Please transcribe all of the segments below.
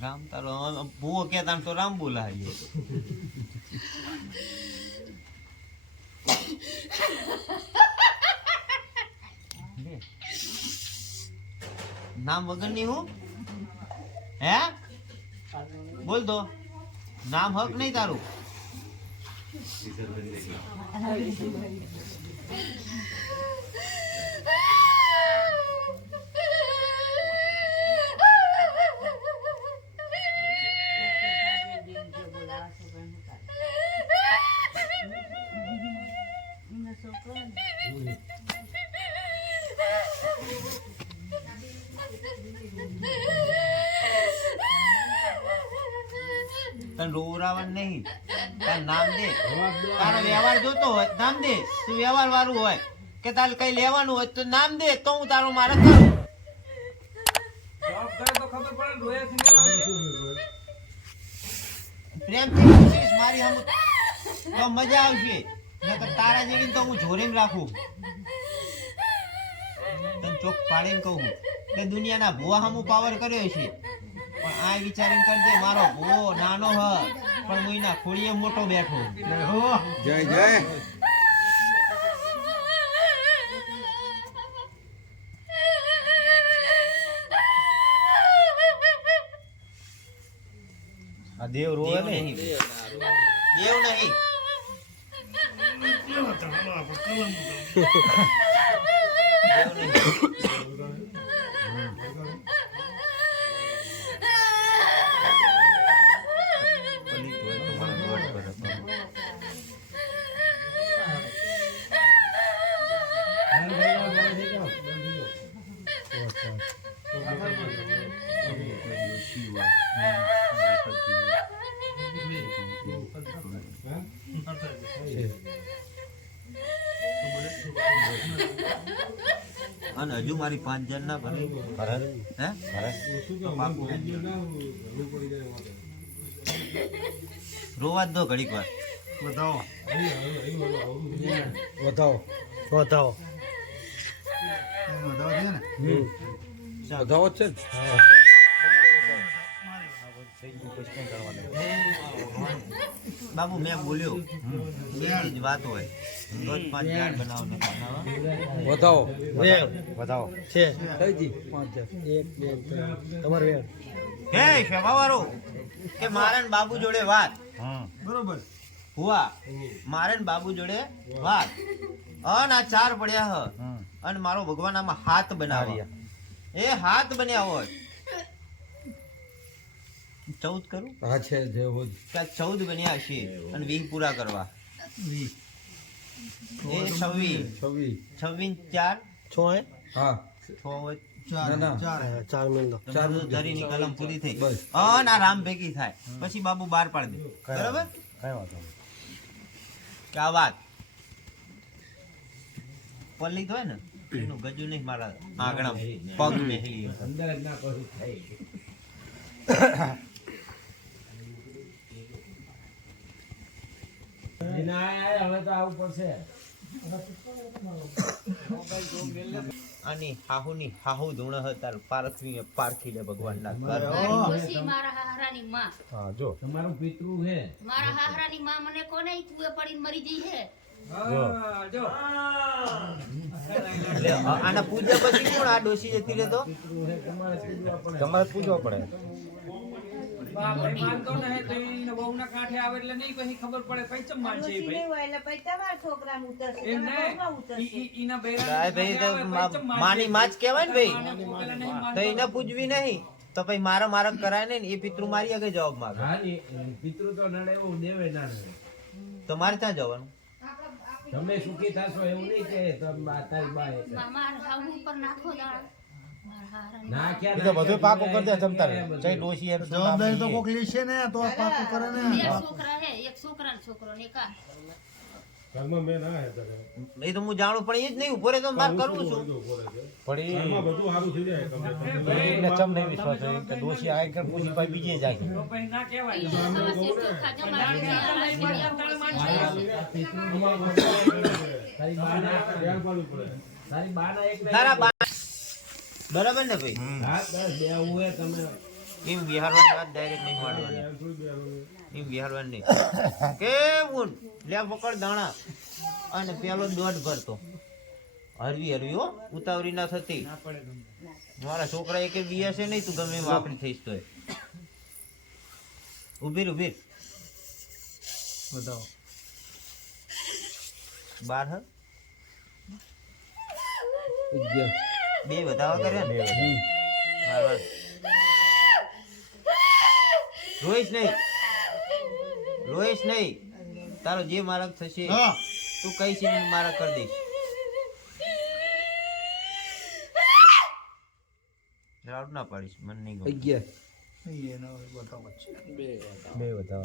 રામ તારો ભૂવો કે તાણ તો રામ બોલાય નામ નામ વગરની હું? હે? બોલ તો. નામ હક નહીં તારું? તને નહીં. તાર નામ દે. તારો વ્યવહાર જોતો હોય નામ દે. તું વ્યવહાર વાળું હોય. કે તારે કઈ લેવાનું હોય તો નામ દે તો હું તારો મારે કરું. તો. પ્રેમથી પૂછીશ મારી હમ તો મજા આવશે. નકર તારા જેવી તો હું જોરીને રાખું. તને ચોક પાડીને કહું કે દુનિયાના ભૂવા હમું પાવર કર્યો છે. પણ આ વિચારીને કરજે મારો ભૂવો નાનો હ પણ હું એના ખોળીએ મોટો બેઠો. જય જય. આ દેવ રોવે નહીં. દેવ નહીં. અને હજુ મારી પાંચ જણ ના ભરે હે. રોવા જ દો ઘડીક વાર. બતાવો વધાવો. વધાવો. વધાવો જ છે ને? બાબુ મેં બોલ્યો. એ જ વાત હોય. છે. એક બે તમારે હે કે મારે બાબુ જોડે વાત. બરોબર. હુઆ મારે બાબુ જોડે વાત. અન આ ચાર પડ્યા હ. અને મારો ભગવાન આમાં હાથ બનાવ્યા. એ હાથ બન્યા હોય. ચૌદ કરું? હા છે ચૌદ બન્યા છે. અને વીહ પૂરા કરવા. એ છવ્વીસ. છવ્વીસ. છવ્વીસ. ચાર? છ હા. દો ચાર. ધરીની કલમ પૂરી થઈ. બસ. રામ ભેગી થાય. પછી બાબુ બાર પાડી દે. બરાબર? કઈ વાંધો કે આ વાત. પલ્લિત હોય ને? એનું ગજુ નહીં મારા આગળ પગ મેહલી આની હાહુની હાહુ ધૂણ હતા પાર્થવી પારખી લે ભગવાનના ઘર. મારી ડોશી મારા હાહરાની માં. હા જો. તમારું પિતૃ હે. મારા હાહરાની માં મને કોને ઈ કુએ પડીને મરી ગઈ હે. જો. આના પૂજા પછી કોણ આ ડોસી જતી રહે તો તમારે પૂછવા પડે. કાંઠે આવે એટલે નહીં પછી ખબર પડે કઈ ચમ માનશે એ ભાઈ. એમ નહીં. ઈ- ઈ- ઈના બૈરાને સાહેબ ભાઈ તો પછી? માની માચ કહેવાય ને ભાઈ. નહીં. તો એને પૂજવી નહીં. તો પછી મારા મારા કરાય નહીં એ પિતૃ મારી આગળ જવાબ માંગે. પિતૃ તો નડે એવું દેવે ના નડે. તો મારે ત્યાં જવાનું? તમે સુખી થશો એવું નહીં કે તમે તારી બા મામા ઉપર નાખો દાણા એ તો બધું પાકું કરી દે તમ તારે જય ડોશી એમ જવાબદારી તો કોક લેશે ને તો પાકું કરે ને એક છોકરા હે એક છોકરા છોકરો ને એક આ. એ તો હું જાણું પણ એ જ નહીં ઉપર રહે તો મારે કરવું છું પડી એ ભાઈ, એને ચમ નહીં વિશ્વાસ હોય કે ડોશી આ એક પૂછી પાછી બીજે જાય તો પછી ના કહેવાય તારી એક તારા બા બરાબર ને ભાઈ? હા બસ બે હું તમે. એમ બિહારવાની વાત ડાયરેક્ટ નહીં વાળવાની એમ બિહારવાની નહીં. કેવું લે પકડ દાણા. અને પેલો દોઢ ભરતો. હરવી હરવી હો. ઉતાવળી ના થતી. મારા છોકરા એક બી છે નહીં તું ગમે એમ વાપરી થઈશ તો ઉભીર ઉભીર બતાવો. બાર હ? અગિયાર બે વધાવા કર્યા ને? બાર, બાર. રોઈશ નહીં. રોઈશ નહીં. તારો જે મારક થશે તું કઈ છે મારા કરી દઈશ? રાઉટ ના પાડીશ મને નહીં ગમે અગિયાર. નહીં બતાવો બે બતાવો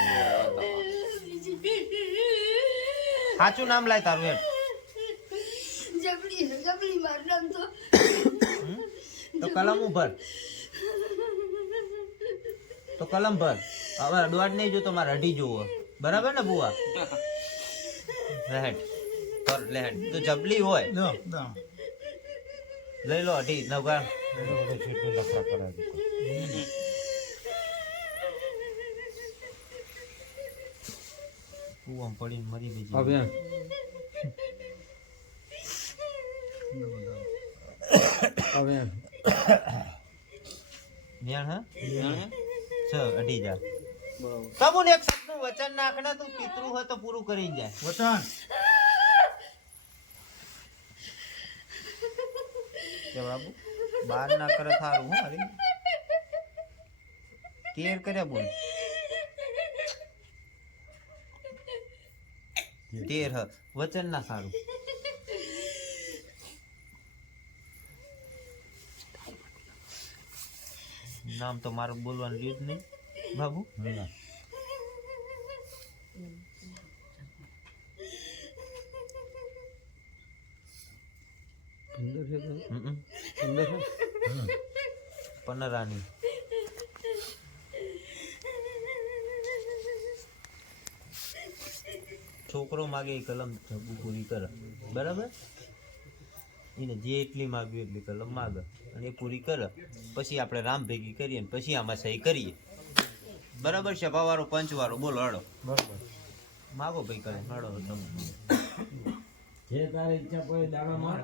સાચું નામ લાય તારું એમ જબલી છે, જબલી નામ તો તો કલમ ભર તો કલમ ભર હવે દોઢ નહીં જો તો મારે અઢી જોવો બરાબર ને બુઆ લેહેડ પર લેહેડ તો જબલી હોય લઈ લો અઢી નવગા કુવામાં પડીને મરી ગઈ હવે હવે ન્યાણ હા? છ અઢી જા. તબુન એક શબ્દનું વચન નાખના તું પિતૃ હોય તો પૂરું કરી જાય. વચન? કે બાબુ? બાર ના કરે થારું હું અરે કેર કર્યા બોલ. તેર હ. વચન ના સારું. નામ તો મારું બોલવાનું રહ્યું જ નહીં. બાબુ? પંદર પંદર છે? છોકરો માગે એ કલમ પૂરી કરે. બરાબર? એને જે એટલી માગવી એટલી કલમ માગે અને એ પૂરી કરે. પછી આપણે રામ ભેગી કરીએ ને પછી આમાં સહી કરીએ. બરાબર છે? ભાવારો પંચવારો બોલો હડો બરાબર. માગો ભાઈ કલમ હડો તમે જે તારે ઈચ્છા પડે દાણા માર.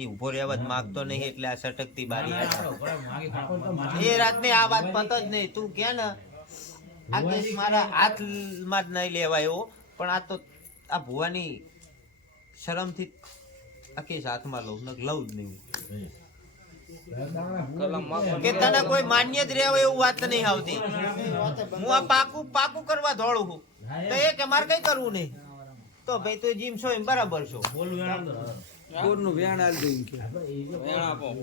એ ઊભો રહેવા જ માગતો નહીં એટલે આ સટકતી બારી એ રાત ને એ રાતને આ વાત પત જ નહીં. તું કે ને? આ કેસ મારા હાથમાં જ નહીં લેવાય એવો પણ આ તો આ ભુવાની શરમથી આ કેસ હાથમાં લઉં નક લઉં જ નહીં. કે તને કોઈ માન્ય જ રહેવા એવું વાત નહીં આવતી. હું આ પાકું પાકું કરવા દોડું છું. તો એ કે મારે કઈ કરવું નહીં. તો ભાઈ તું જીમ છો એમ બરાબર છો. બોલનું વેણ આલ દઈ કે. ધન આપું.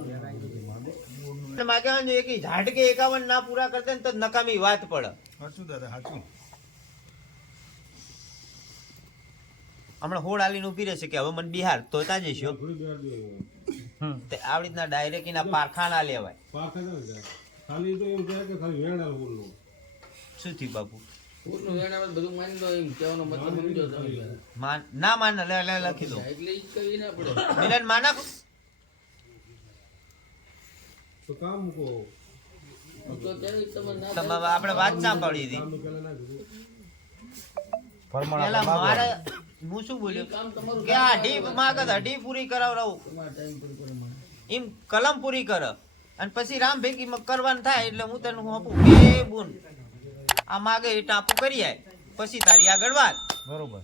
અને માગે હોય ને એક ઝાટકે એકાવન ના પૂરા કરતે ને તો નકામી વાત પડે. હાચું દાદા હાચું. હમણાં હોડ આલીને ઊભી રહેશે કે હવે મને બિહાર તો ત્યાં જઈશું તે આવી રીતના ડાયરેક્ટ એના પારખા ના લેવાય. ખાલી તો એમ કહે કે ખાલી વેણા બોલવું શું થયું બાપુ? કોરનું વેણ આવે બધું માની લો એમ કહેવાનો મતલબ સમજો તમે. માન ના માન લે લે લખી દો. એટલે ઈ જ કહી ના પડે. મિલન માના તો કામ મૂકો. આપણે વાત સાંભળી હતી પેલા મારે હું શું બોલ્યો? કે આ અઢી માગત અઢી પૂરી કરાવરાવું તમારા ટાઈમ પર કરો મને એમ કલમ પૂરી કર. અને પછી રામ ભેગી કરવાનું થાય એટલે હું તને હું આપું? કે બોન. આ માગે એ ટાપુ કરી પછી તારી આગળ વાત. બરોબર.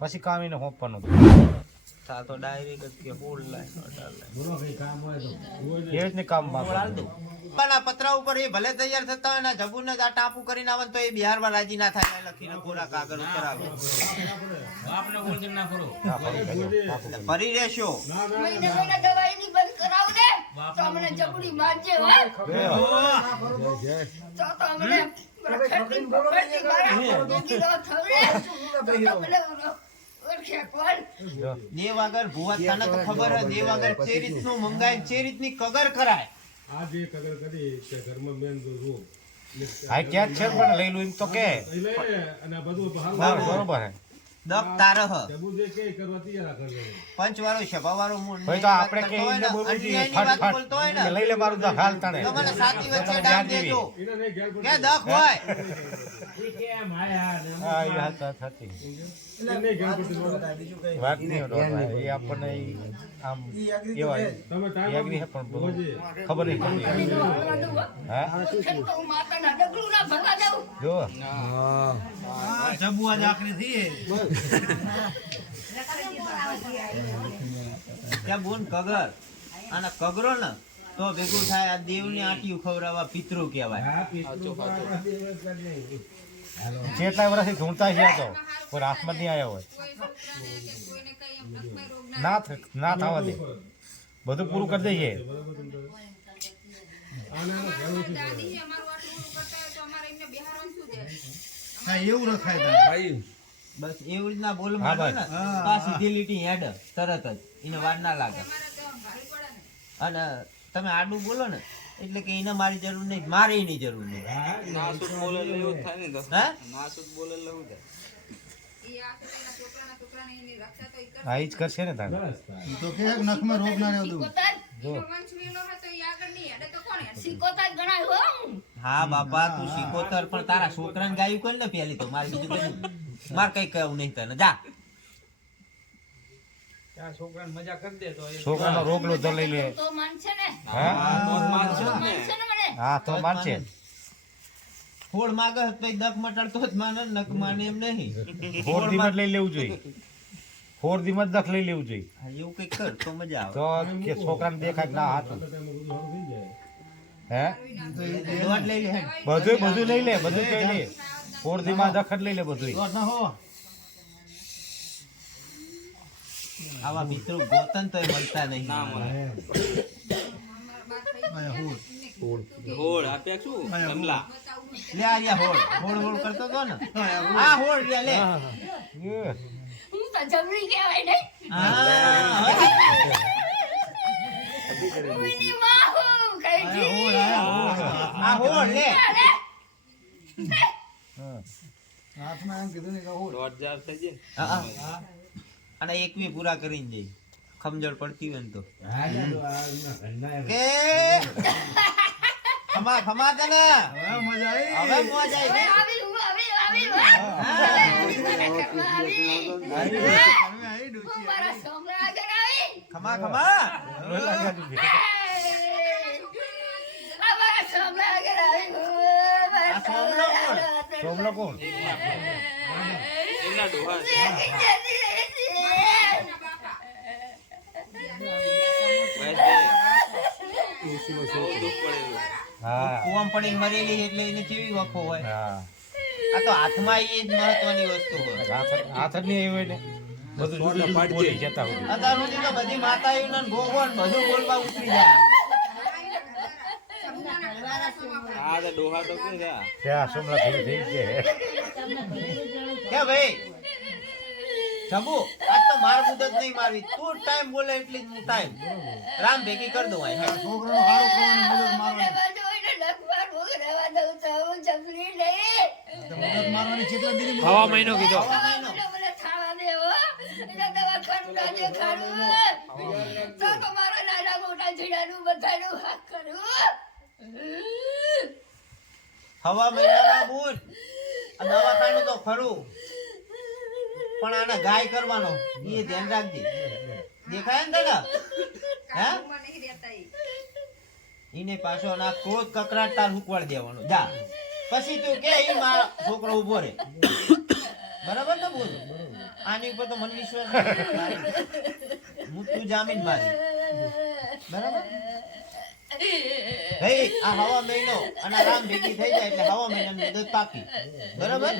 પછી કામીને હોપવાનું તા તો ડાયરેક્ટ જ કે હોળ લાઈન ને. કામ હાલ. પણ આ પતરા ઉપર એ ભલે તૈયાર થતા હોય ને જબુને જ આ ટાપુ કરીને આવે તો એ બિહારમાં રાજી ના થાય લખીને પૂરા કાગળ ઉપર આવે. ના ફરી રહેશો. મહિને મહિને દવાઈની બંધ કરાવું ને તો અમને જબડી મારજે હોય તો તમને દેવ આગળ ભૂવા તને તો ખબર હોય દેવ આગળ ચે રીતનું મંગાય ચે રીતની કગર કરાય. આ જે કગર કરી કે ધર્મ મેન જો. હા ક્યાં છે પણ લઈ લઉં એમ તો કે. અને બધું બરોબર હે. દક તારહ જે. પંચવાળો છે મૂળ ભાઈ તો આપણે કઈ હોય એને બોલવું જોઈએ ફટ ફટ. લઈ લે મારું દા હાલ તણે. તો મને સાતી વચ્ચે ડાળ દેજો. એને નહીં ઘેર કે દખ હોય ને. ખબર નહીં ના કગર અને કગરો ને તો ભેગું થાય આ દેવની આંટીયું ખવડાવવા પિતૃ કહેવાય. જેટલા વર્ષથી ઢૂંઢતા છે તો કોઈ હાથમાં નહીં આવ્યા હોય. ના ના થવા દે. બધું પૂરું કરી દઈએ. હા એવું રખાય. બસ એવી રીતના બોલ હા, મારો ભાઈ. ને તો આ સીધી લીટી હેડ તરત જ. એને વાર ના લાગે. અને તમે આડું બોલો ને એટલે કે એને મારી જરૂર નહીં મારે એની જરૂર નહીં. હા જ કરશે ને. તારે. તો કે નખમાં રોગ ના હો. હા બાપા તું શીખોતર પણ તારા છોકરાને ગાયું કોણ ને પેલી તો મારે બીજું કઈ મારે કઈ કહેવું નહીં તને. જા. છોકરાને મજા કરી દે તો એ છોકરાનો રોગલો લઈ લે. તો માનશે ને? હા? તો માનશે ફોડ માગે પછી દખ મટાડતો જ માને નક માને એમ નહીં. ફોર દીમત લઈ લેવું જોઈએ. ફોર દીમત દખ લઈ લેવું જોઈએ. એવું કઈ કર તો મજા આવે. તો કે છોકરાને દેખાય કે ના હાથું હે? દોઢ લઈ લે. બધું બધું લઈ લે બધું લઈ લે. ફોર દીમાં દખત લઈ લે બધું દોઢ ના હો. આવા મિત્રો ગોતન તોય મળતા નહીં અહીંયા હોળ. લે આ રહ્યા હોળ. હોળ હોળ કરતો તો ને? હા હોળ. લે લે. એ, હું. તો જબરી કહેવાય નહીં હા કોઈની માં હું કઈ જી. આ હોળ. લે. હા. હાથમાં એમ કીધું ને હોડ થઈ જાય હા, હા. અને એકવી પૂરા કરીને જઈ ખમજળ પડતી હોય ને તો. કે? ખમા ખમા તને હવે મજા આવી. હવે મોજ આવી હવે ગઈ. આવી હું આવી આવી આવી આવી હવે આવી હું ડૂચી. મારા સોમરા આગળ આવી ખમા ખમા રોજ લાગ્યા દીધી. આ મારા સોમરા આગળ આવી હું મારા આ સોમલો કોણ? હા. કુવામ પડીને મરેલી એટલે એને કેવી વખો હોય? હા. આ તો હાથમાં એ જ મહત્વની વસ્તુ હોય. હાથ હાથ જ નહીં આવ્યો ને. બધું જુદું જુદું જતા હોય. અત્યાર સુધી તો બધી માતાઓને ને બધું બોલવા ઉતરી જાય. ત્યાં સોમલા થઈ થઈ છે કે ભાઈ? જબુ તો માર મુદત નહીં મારવી. તું ટાઈમ બોલે એટલી જ હું ટાઈમ રામ ભેગી કર દઉં અહીં. છોકરાનું હારો કરવાનું, મદદ મારવાની. હવા મહિનો કીધો. હવા મહિનામાં આ દવાખાનું તો ખરું. પણ આને ગાય કરવાનો. એ ધ્યાન રાખજે. દેખાય ને દાદા હે? એને પાછો ના ક્રોધ કકરાટ તાર હુકવાડ દેવાનો. જા. પછી તું કે એ મારો છોકરો ઊભો રે. બરાબર ને બોલ? આની ઉપર તો મને વિશ્વાસ. હું તું જામીન મારી બરાબર? ભાઈ આ હવા મહિનો અને રામ ભેગી થઈ જાય એટલે હવા મહિનાની મદદ પાકી. બરાબર?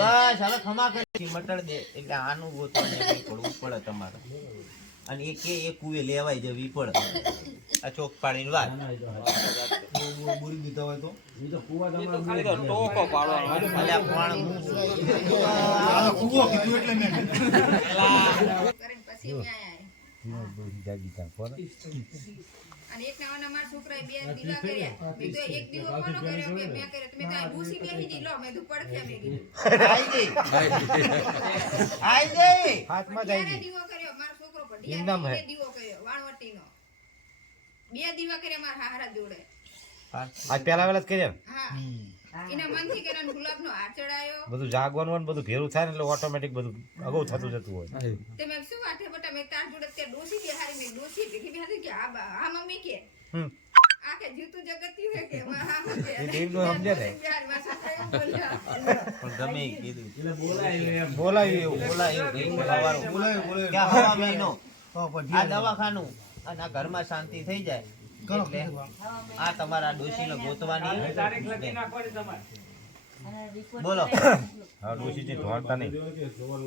બસ હવે ખમા કરી. મટર દે એટલે આનું ગોતવાને પડવું પડે તમારે. અને એ કે એ કુએ લેવાય જવી પડે આ ચોક પાડીની વાત. બુરી દીધા હોય તો એ તો કુવા તમારે અલ્યા પણ હું આ તો કૂવો કીધું એટલે મેં કરીને પછી મેં આયા. અને એક નાના મારા છોકરાએ બે દીવા કર્યા. મેં તો એક દીવો કોનો કર્યો કે મેં કર્યો. તમે કાંઈ ભૂસી બેસી દી લો. મેં તો પડખ્યા મેં કીધું આઈ જઈ આઈ જઈ હાથમાં ક્યારે દીવો કર્યો મારો છોકરો પઢિયા બે દીવો કર્યો વાણવટીનો. બે દીવા કર્યા મારા હારા જોડે. આજ પહેલા વેલા જ કર્યા? હા. એના મનથી કર્યા ને ગુલાબનો હાર ચડાયો. બધું જાગવાનું બધું ભેરું થાય ને એટલે ઓટોમેટિક બધું અગાઉ થતું જતું હોય. તે મેં શું વાટે બટા મેં તાર જોડે ત્યાં ડોસી કે હારી મેં ડોસી ભેગી બેહાડી કે આ આ મમ્મી કે? હમ. જીવતું જગત હે કે? માં હા સમજે. એ દેવનું સમજે ને. બિહારમાં છોકરા એમ બોલ્યા. પણ ગમે કીધું. એટલે બોલાય એમ. બોલાયું એવું. બોલાયું કઈ સવારું. બોલાય બોલાય કે હવા મહિનો આ દવાખાનું. અને આ ઘરમાં શાંતિ થઈ જાય. એટલે આ તમારા ડોશીને ગોતવાની તારીખ લખી નાખવાની તમારે. બોલો. હા ડોશીથી ધોળતા નહીં. દેવા કે સવારે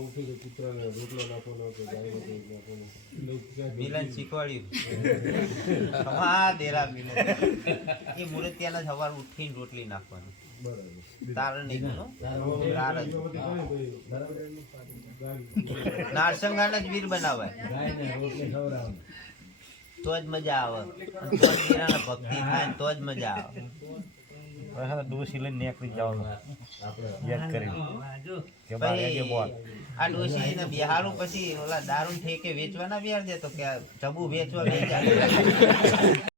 રોટલો નાખવાનો કે ગાયને કંઈક નાખવાનું. એટલે ક્યાં મિલન શીખવાડ્યું. હા દેરા મિલન. એ મુરતિયાના સવાર ઉઠીને રોટલી નાખવાની. બરાબર. નહીં જ. નારસંગાને જ વીર બનાવાય. તો જ મજા આવે. તો જ વીરાને ભક્તિ થાય તો જ મજા આવે. ડોસી લઈને નીકળી જવાનું. યાદ આ ડોશીને બિહારું પછી ઓલા દારૂ ઠેકે વેચવાના બિહાર દે તો કે જબુ વેચવા જાય.